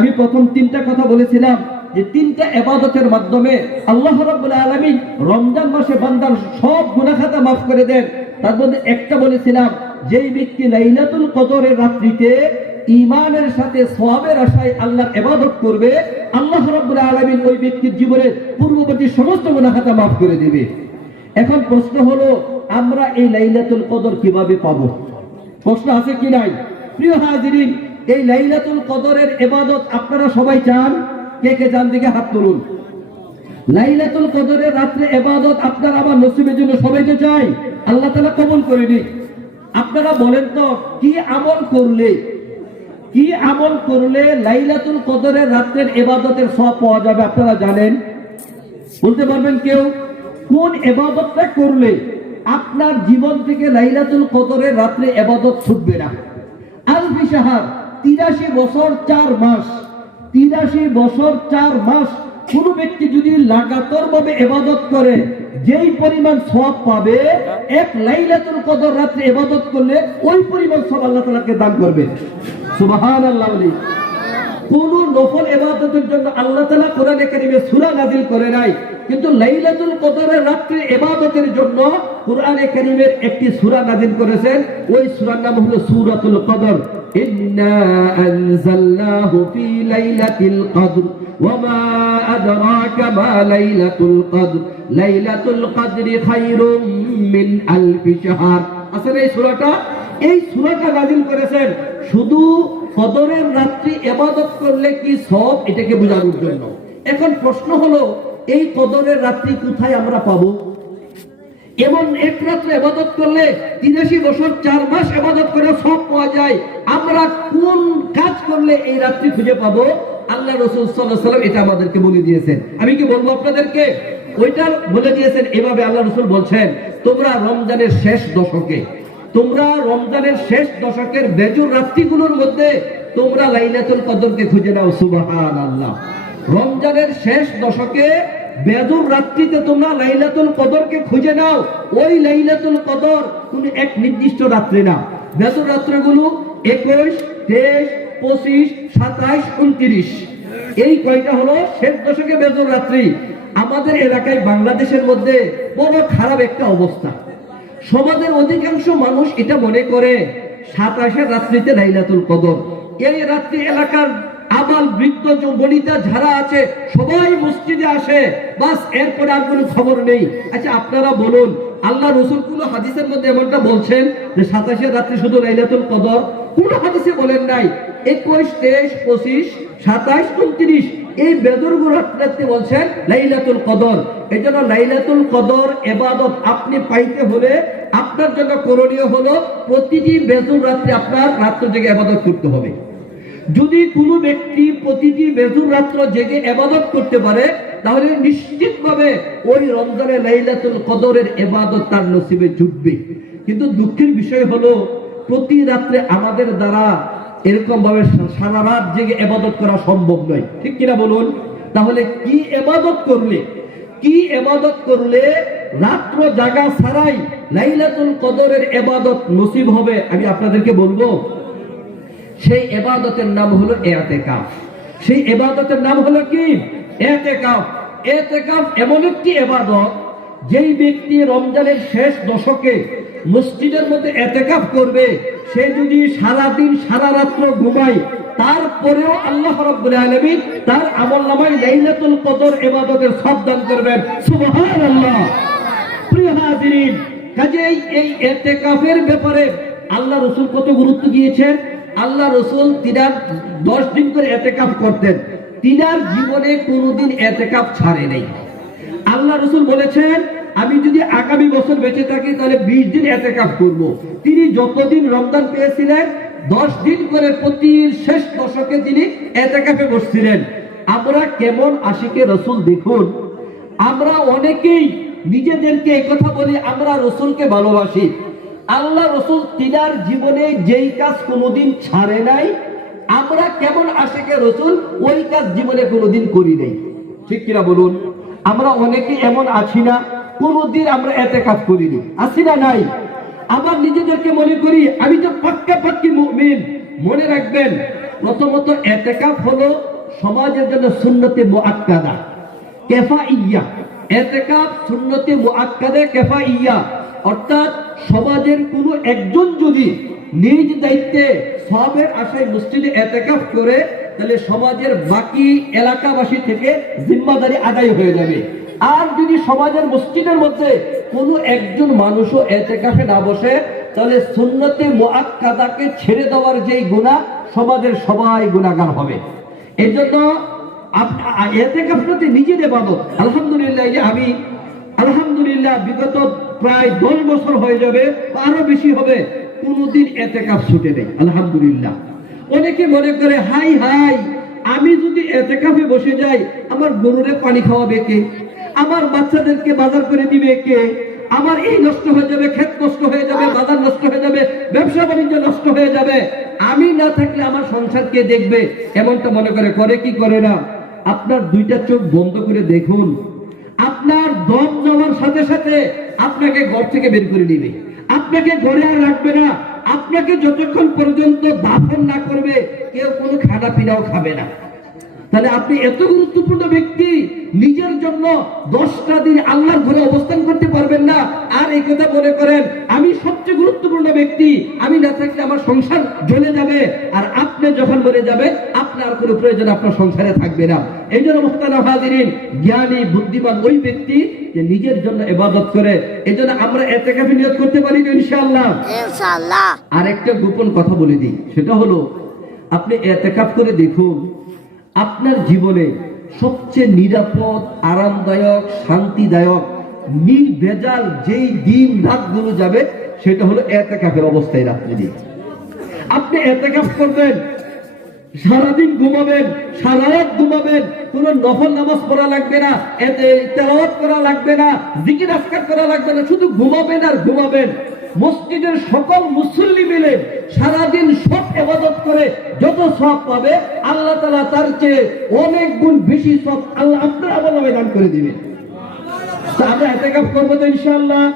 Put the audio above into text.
আমি প্রথম তিনটা কথা বলেছিলাম যে তিনটা ইবাদতের মাধ্যমে আল্লাহ রাব্বুল আলামিন রমজান মাসে বান্দার সব গুনাহ খাতা মাফ করে দেন। তার মধ্যে একটা বলেছিলাম, যেই ব্যক্তি লাইলাতুল কদরের রাত্রিতে ঈমানের সাথে সওয়াবের আশায় আল্লাহর ইবাদত করবে, আল্লাহ রাব্বুল আলামিন ওই ব্যক্তির জীবনে পূর্ববর্তী সমস্ত গুনাহ খাতা মাফ করে দেবে। এখন প্রশ্ন হলো, আমরা এই লাইলাতুল কদর কিভাবে পাবো? প্রশ্ন আছে কি নাই? প্রিয় হাজিরিন, এই লাইলাতুল কদরের ইবাদত আপনারা সবাই চান? কে কে চান দিকে হাত তুলুন। লাইলাতুল কদরের রাত্রে ইবাদত আপনার আমার নসিবের জন্য সবাই তো চাই, আল্লাহ তাআলা কবুল করে নিক। আপনারা বলেন তো, কি আমল করলে লাইলাতুল কদরের রাত্রের ইবাদতের সওয়াব পাওয়া যাবে আপনারা জানেন? বলতে পারবেন কেউ? কোন ইবাদতটা করলে আপনার জীবন থেকে লাইলাতুল কদরের রাত্রে ইবাদত ছুটবে না? আলফি শাহর, 83 বছর 4 মাস, 83 বছর 4 মাস কোন ব্যক্তি যদি লাগাতার ভাবে ইবাদত করে, যেই পরিমাণ সওয়াব পাবে, এক লাইলাতুল কদর রাতে ইবাদত করলে ওই পরিমাণ সওয়াব আল্লাহ তাআলাকে দান করবে। সুবহানাল্লাহ। কোন নফল ইবাদতের জন্য আল্লাহ তাআলা কোরআনে কারীমে সূরা নাযিল করে নাই, কিন্তু লাইলাতুল কদরের রাতে ইবাদতের জন্য কোরআনে কারীমের একটি সূরা নাযিল করেছেন। ওই সূরার নাম হলো সূরাতুল কদর। ইন্না আনজালনাহু ফি লাইলাতিল কদর ওয়া মা আদরাকা মা লাইলাতুল কদর লাইলাতুল কদরি খায়রুম মিন আলফি শাহর। আসলে এই সূরাটা নাযিল করেছেন শুধু কদরের রাত্রি ইবাদত করলে কি সওয়াব, এটাকে বোঝানোর জন্য। এখন প্রশ্ন হলো, এই কদরের রাত্রি কোথায় আমরা পাবো? এমন এক রাত্রে ইবাদত করলে 83 বছর 4 মাস ইবাদত করে সওয়াব পাওয়া যায়। আমরা কোন কাজ করলে এই রাত্রি খুঁজে পাবো? আল্লাহ রাসূল সাল্লাল্লাহু আলাইহি ওয়াসাল্লাম এটা আমাদেরকে বলে দিয়েছেন। আমি কি বলবো আপনাদেরকে? ওইটা বলে দিয়েছেন এভাবে, আল্লাহ রাসূল বলছেন, তোমরা রমজানের শেষ দশকের বেজুর রাত্রিগুলোর মধ্যে তোমরা লাইলাতুল কদরকে খুঁজে নাও। সুবহানাল্লাহ। রমজানের শেষ দশকে বেজুর রাত্রিতে তোমরা লাইলাতুল কদরকে খুঁজে নাও। ওই লাইলাতুল কদর কোন এক নির্দিষ্ট রাত্রি না। বেজুর রাত্রিগুলো 21, 23, 25, 27, 29, এই কয়টা হলো শেষ দশকে বেজুর রাত্রি। আমাদের এলাকায় বাংলাদেশের মধ্যে বড় খারাপ একটা অবস্থা। সমাজের অধিকাংশ মানুষ এটা মনে করে 27 রাত্রিতে লাইলাতুল কদর। এই রাত্রি এলাকার আবাল বৃদ্ধ বনিতা যারা আছে সবাই মসজিদে আসে, বাস এরপরে আর কোনো খবর নেই। আচ্ছা আপনারা বলুন, আল্লাহ রাসূল কোন হাদিসের মধ্যে এমনটা বলছেন যে 27 রাত্রি শুধু লাইলাতুল কদর? কোন হাদিসে বলেন নাই। 21, 23, 25, 27, 29 এই বেজর রাত্রিতে বলছেন লাইলাতুল কদর। এজন্য লাইলাতুল কদর ইবাদত আপনি পাইতে হলে আপনার জন্য করণীয় হলো প্রতিটি বেজর রাত্রে আপনার রাত্র জেগে ইবাদত করতে হবে। যদি কোনো ব্যক্তি প্রতিটি বেজুর রাত্র জেগে ইবাদত করতে পারে, তাহলে নিশ্চিতভাবে ওই রমজানে লাইলাতুল কদরের ইবাদত তার নসিবে জুটবে। কিন্তু দুঃখের বিষয় হলো, প্রতি রাত্রে আমাদের দ্বারা এরকম ভাবে সারা রাত জেগে ইবাদত করা সম্ভব নয়, ঠিক কিনা বলুন? তাহলে কি ইবাদত করলে রাত্র জাগা ছাড়াই লাইলাতুল কদরের ইবাদত নসিব হবে? আমি আপনাদেরকে বলবো, সেই ইবাদতের নাম হলো ইতিকাফ। সেই ইবাদতের নাম হলো কি? ইতিকাফ। ইতিকাফ এমন একটি ইবাদত, যেই ব্যক্তি রমজানের শেষ দশকে মসজিদের মধ্যে ইতিকাফ করবে, সে যদি সারা দিন সারা রাত্র ঘুমায়, তারপরেও আল্লাহ রাব্বুল আলামিন তার আমলনামায় লাইলাতুল কদর ইবাদতের সওয়াব দান করবেন। সুবহানাল্লাহ। প্রিয় হাজিরিন, কাজেই এই ইতিকাফের ব্যাপারে আল্লাহ রাসূল কত গুরুত্ব দিয়েছেন। আল্লাহ রাসূল 10 দিন করে ইতিকাফ করতেন। তিনার জীবনে কোনোদিন ইতিকাফ ছাড়ে নাই। আল্লাহ রাসূল বলেছেন, আমি যদি আগামী বছর বেঁচে থাকি তাহলে 20 দিন ইতিকাফ করব। তিনি যতদিন রমজান পেয়েছিলেন 10 দিন করে প্রতি শেষ দশকে তিনি ইতিকাফে বসছিলেন। আমরা কেমন আশিকে রাসূল দেখুন। আমরা অনেকেই নিজেদেরকে একথা বলি আমরা রাসূলকে ভালোবাসি। আল্লাহ রাসূল তিনার জীবনে যেই কাজ কোনোদিন ছাড়ে নাই, আমরা কেমন আশিকে রাসূল ওই কাজ জীবনে কোনোদিন করি নাই, ঠিক কিনা বলুন? আমরা অনেকে এমন আছি না, কোনোদিন আমরা ইতিকাফ করিনি, আছি না? নাই। আবার নিজেদেরকে মনে করি আমি তো পাক্কা মুমিন। মনে রাখবেন, প্রথমত ইতিকাফ হলো সমাজের জন্য সুন্নতে মুআক্কাদা, কিফাইয়া। ইতিকাফ সুন্নতে মুআক্কাদা কিফাইয়া, অর্থাৎ সমাজের কোনো একজন যদি নিজ দায়িত্বে সওয়াবের আশায় মসজিদে ইতিকাফ করে, তাহলে সমাজের বাকি এলাকাবাসী থেকে জিম্মাদারি আদায় হয়ে যাবে। আর যদি সমাজের মসজিদের মধ্যে কোনো একজন মানুষও ইতিকাফে না বসে, তাহলে সুন্নতে মুআক্কাদাকে ছেড়ে দেওয়ার যেই গুনাহ, সমাজের সবাই গুনাহগার হবে। এই জন্য ইতিকাফটা নিজের ইবাদত। আলহামদুলিল্লাহ, যে আমি আলহামদুলিল্লাহ বিগত প্রায় 10 বছর হয়ে যাবে, আরো বেশি হবে, কোনদিন ইতিকাফ ছুটে নেই আলহামদুলিল্লাহ। অনেকে মনে করে হাই হাই, আমি যদি ইতিকাফে বসে যাই, আমার গরুরে পানি খাওয়াবে কে, আমার বাচ্চাদেরকে বাজার করে দিবে কে, আমার এই নষ্ট হয়ে যাবে, ক্ষেত নষ্ট হয়ে যাবে, বাজার নষ্ট হয়ে যাবে, ব্যবসা বাণিজ্য নষ্ট হয়ে যাবে, আমি না থাকলে আমার সংসার কে দেখবে, এমনটা মনে করে কি করে না? আপনার দুইটা চোখ বন্ধ করে দেখুন, আপনার দম যাওয়ার সাথে সাথে আপনাকে ঘর থেকে বের করে দিবে, আপনাকে ঘরে আর রাখবে না, আপনাকে যতক্ষণ পর্যন্ত দাফন না করবে কেউ কোনো খানা পিনাও খাবে না। তাহলে আপনি এত গুরুত্বপূর্ণ ব্যক্তি, নিজের জন্য 10টা দিন আল্লাহর ঘরে অবস্থান করতে পারবেন না, আর এই কথা মনে করেন আমি সবচেয়ে গুরুত্বপূর্ণ ব্যক্তি, আমি না থাকলে আমার সংসার জ্বলে যাবে, আর আপনি যখন মরে যাবে আপনার কোনো প্রয়োজন আপনার সংসারে থাকবে না। এই জন্য মুহতারাম হাজিরিন, জ্ঞানী বুদ্ধিমান ওই ব্যক্তি যে নিজের জন্য ইবাদত করে। এই জন্য আমরা ইতিকাফে নিয়ত করতে পারি ইনশাআল্লাহ। ইনশাআল্লাহ। আর একটা গোপন কথা বলে দিই, সেটা হলো আপনি ইতিকাফ করে দেখুন, আপনার জীবনে সবচেয়ে নিরাপদ, আরামদায়ক, শান্তিদায়ক, নির্ভেজাল যেই দিন রাতগুলো যাবে, সেটা হলো ইতিকাফের অবস্থায় রাত্রি দিন। আপনি ইতিকাফ করবেন, সারাদিন ঘুমাবেন, সারা রাত ঘুমাবেন, কোন নফল নামাজ পড়া লাগবে না, তেলাওয়াত করা লাগবে না, জিকির আজকার করা লাগবে না, শুধু ঘুমাবেন আর ঘুমাবেন। মসজিদের সকল মুসল্লি মিলে সারাদিন সব ইবাদত করে যত সওয়াব পাবে, আল্লাহ তাআলা তার চেয়ে অনেক গুণ বেশি সওয়াব আল্লাহ আপনার আমলে দান করে দিবেন। তা আমরা ইতিকাফ করবো তো ইনশাআল্লাহ।